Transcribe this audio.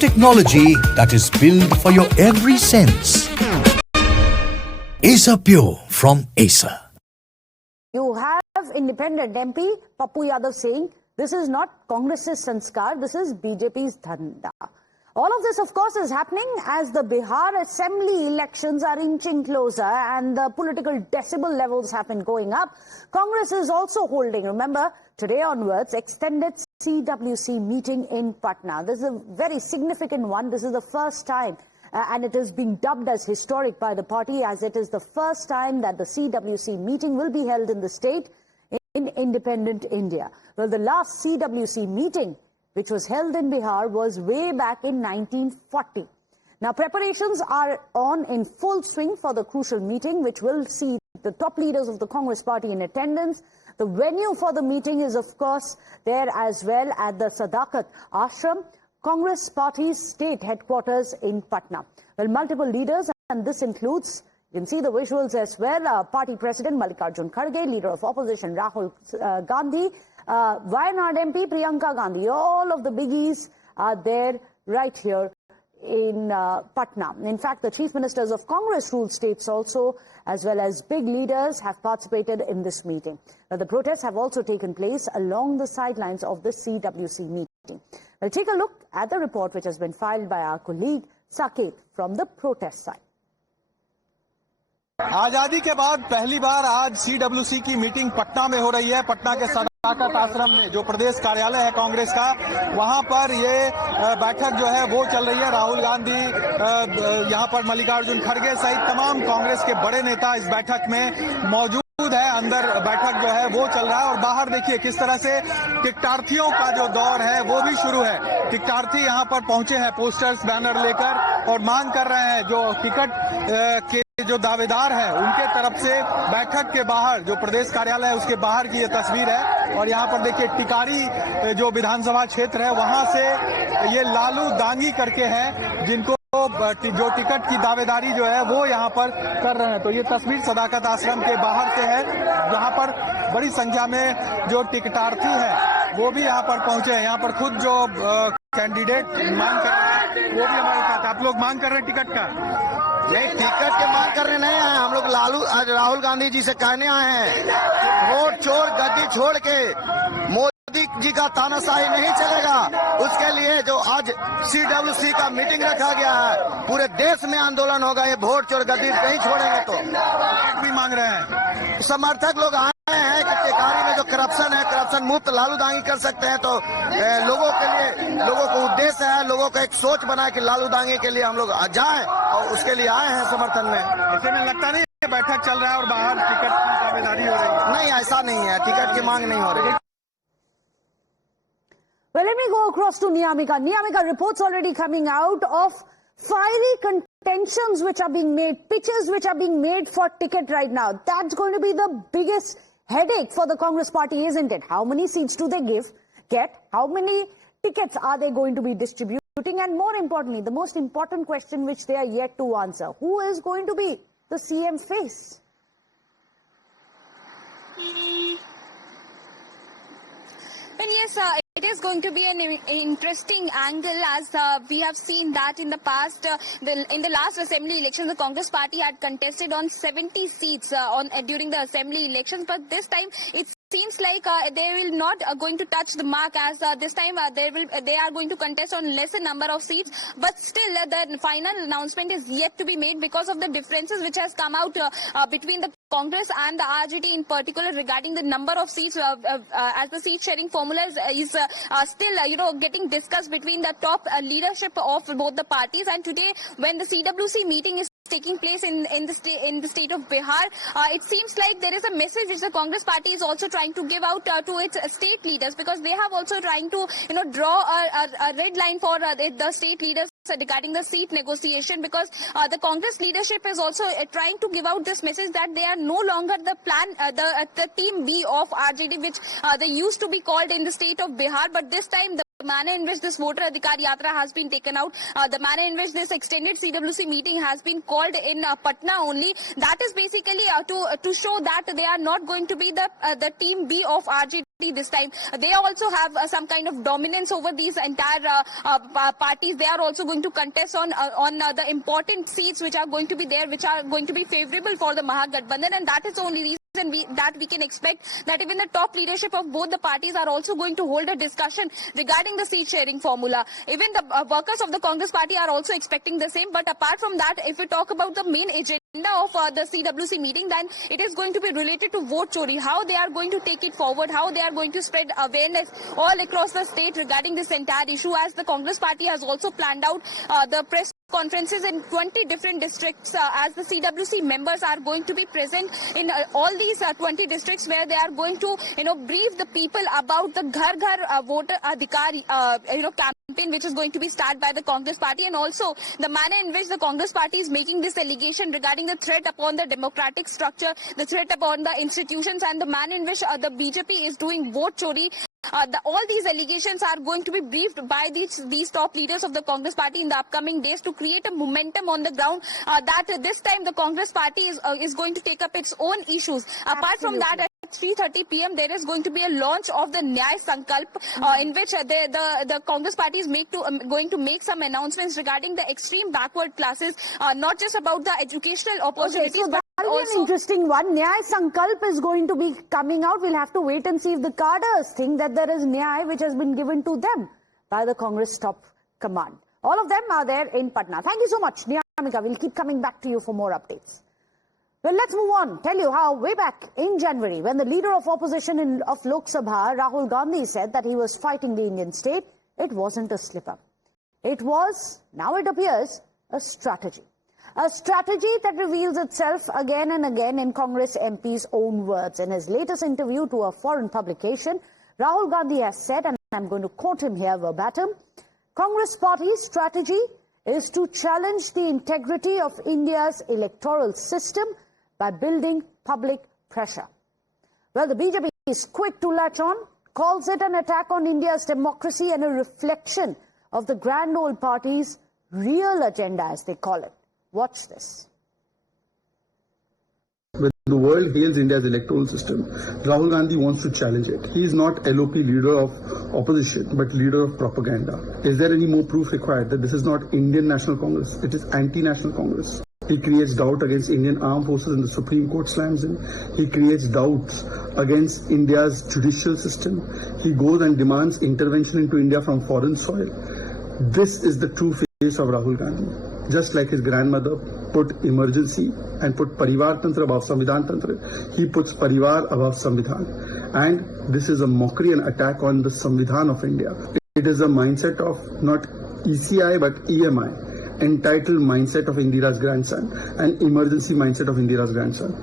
technology that is built for your every sense. Acer Pure from Acer. You have independent MP Pappu Yadav saying this is not Congress's sanskar, this is BJP's dhanda. All of this, of course, is happening as the Bihar Assembly elections are inching closer and the political decibel levels have been going up. Congress is also holding, remember, today onwards, extended CWC meeting in Patna. This is a very significant one. This is the first time and it is being dubbed as historic by the party, as it is the first time that the CWC meeting will be held in the state in independent India. Well, the last CWC meeting, which was held in Bihar, was way back in 1940. Now, preparations are on in full swing for the crucial meeting, which will see the top leaders of the Congress party in attendance. The venue for the meeting is, of course, there as well at the Sadakat Ashram, Congress party's state headquarters in Patna. Well, multiple leaders, and this includes, you can see the visuals as well, party president Mallikarjun Kharge, leader of opposition Rahul Gandhi, Wayanad MP Priyanka Gandhi. All of the biggies are there right here in Patna. In fact, the chief ministers of Congress-ruled states also, as well as big leaders, have participated in this meeting. Now, the protests have also taken place along the sidelines of the CWC meeting. We'll take a look at the report which has been filed by our colleague Saket from the protest side. आजादी के बाद पहली बार आज CWC की meeting Patna में हो रही है। पटना के सदाकत आश्रम में जो प्रदेश कार्यालय है कांग्रेस का, वहां पर ये बैठक जो है वो चल रही है। राहुल गांधी, यहां पर मल्लिकार्जुन खड़गे सहित तमाम कांग्रेस के बड़े नेता इस बैठक में मौजूद है। अंदर बैठक जो है वो चल रहा है और बाहर देखिए किस तरह से टिकटार्थियों का जो दौर है वो भी शुरू है। टिकटार्थी यहां पर पहुंचे हैं पोस्टर्स बैनर लेकर और मांग कर रहे हैं। जो टिकट के जो दावेदार है उनके तरफ से बैठक के बाहर जो प्रदेश कार्यालय है उसके बाहर की ये तस्वीर है। और यहाँ पर देखिए टिकारी जो विधानसभा क्षेत्र है वहां से ये लालू दांगी करके हैं जिनको जो टिकट की दावेदारी जो है वो यहाँ पर कर रहे हैं। तो ये तस्वीर सदाकत आश्रम के बाहर से है जहाँ पर बड़ी संख्या में जो टिकटार्थी है वो भी यहाँ पर पहुंचे हैं। यहाँ पर खुद जो कैंडिडेट मांग कर रहे हैं वो भी हमारे साथ। आप लोग मांग कर रहे हैं टिकट का? नहीं, टिकट के मांग करने नहीं आए हम लोग। राहुल गांधी जी से कहने आए हैं वोट चोर गद्दी छोड़ के मोदी जी का तानाशाही नहीं चलेगा। उसके लिए जो आज सीडब्ल्यूसी का मीटिंग रखा गया है, पूरे देश में आंदोलन होगा। ये वोट चोर गद्दी नहीं छोड़ेंगे तो भी मांग रहे हैं। समर्थक लोग आए हैं कि टिकारी में जो करप्शन है, करप्शन मुक्त लालू दांगी कर सकते हैं। तो लोगों के लिए, लोगों को उद्देश्य है, लोगों को एक सोच बनाए कि लालू दांगी के लिए हम लोग जाएं और उसके लिए आए हैं समर्थन में। ऐसे में लगता नहीं है बैठक चल रहा है और बाहर टिकट की दावेदारी हो रही है? नहीं, ऐसा नहीं है, टिकट की मांग नहीं हो रही। Well, let me go across to Niyamika. Niyamika, reports already coming out of fiery contentions which are being made, pitches which are being made for ticket right now. That's going to be the biggest headache for the Congress party, isn't it? How many seats do they get? How many tickets are they going to be distributing? And more importantly, the most important question which they are yet to answer, who is going to be the CM face? And yes, it is going to be an interesting angle, as we have seen that in the past, in the last assembly election, the Congress party had contested on 70 seats during the assembly elections, but this time it seems like they will not going to touch the mark, as this time they are going to contest on lesser number of seats. But still, the final announcement is yet to be made because of the differences which has come out between the Congress and the RJD in particular regarding the number of seats, as the seat sharing formula is still getting discussed between the top leadership of both the parties. And today, when the CWC meeting is taking place in the state of Bihar, it seems like there is a message which the Congress party is also trying to give out to its state leaders, because they have also trying to draw a red line for the state leaders regarding the seat negotiation, because the Congress leadership is also trying to give out this message that they are no longer the the team B of RJD, which they used to be called in the state of Bihar. But this time, the manner in which this voter Adhikar Yatra has been taken out, the manner in which this extended CWC meeting has been called in Patna only, that is basically to show that they are not going to be the team B of RJD. this time. They also have some kind of dominance over these entire parties. They are also going to contest on the important seats which are going to be there, which are going to be favorable for the Mahagathbandhan, and that is the only reason we can expect that even the top leadership of both the parties are also going to hold a discussion regarding the seat sharing formula. Even the workers of the Congress party are also expecting the same. But apart from that, if we talk about the main agenda of the CWC meeting, then it is going to be related to vote chori, how they are going to take it forward, how they are going to spread awareness all across the state regarding this entire issue, as the Congress party has also planned out the press conferences in 20 different districts, as the CWC members are going to be present in all these 20 districts, where they are going to brief the people about the Ghar Ghar Voter Adhikar campaign, which is going to be started by the Congress party, and also the manner in which the Congress party is making this allegation regarding the threat upon the democratic structure, the threat upon the institutions, and the manner in which the BJP is doing vote chori. All these allegations are going to be briefed by these top leaders of the Congress party in the upcoming days to create a momentum on the ground that this time the Congress party is going to take up its own issues. Apart from that, at 3:30 p.m. there is going to be a launch of the Nyay Sankalp, in which the Congress party is going to make some announcements regarding the extreme backward classes, not just about the educational opportunities. Okay, so but that'll be an also interesting one. Nyay Sankalp is going to be coming out. We'll have to wait and see if the cadres think that there is Nyay which has been given to them by the Congress top command. All of them are there in Patna. Thank you so much, Niyamika. We'll keep coming back to you for more updates. Well, let's move on. Tell you how way back in January, when the leader of opposition of Lok Sabha, Rahul Gandhi, said that he was fighting the Indian state, it wasn't a slip-up. It was, now it appears, a strategy. A strategy that reveals itself again and again in Congress MP's own words. In his latest interview to a foreign publication, Rahul Gandhi has said, and I'm going to quote him here verbatim, Congress party's strategy is to challenge the integrity of India's electoral system by building public pressure. Well, the BJP is quick to latch on, calls it an attack on India's democracy and a reflection of the grand old party's real agenda, as they call it. Watch this. When the world hails India's electoral system, Rahul Gandhi wants to challenge it. He is not LOP, leader of opposition, but leader of propaganda. Is there any more proof required that this is not Indian National Congress? It is anti-national Congress. He creates doubt against Indian armed forces and the Supreme Court slams in. He creates doubts against India's judicial system. He goes and demands intervention into India from foreign soil. This is the true face of Rahul Gandhi. Just like his grandmother put emergency and put Parivar Tantra above Samvidhan Tantra, he puts Parivar above Samvidhan. And this is a mockery and attack on the Samvidhan of India. It is a mindset of not ECI but EMI. Entitled mindset of Indira's grandson and emergency mindset of Indira's grandson.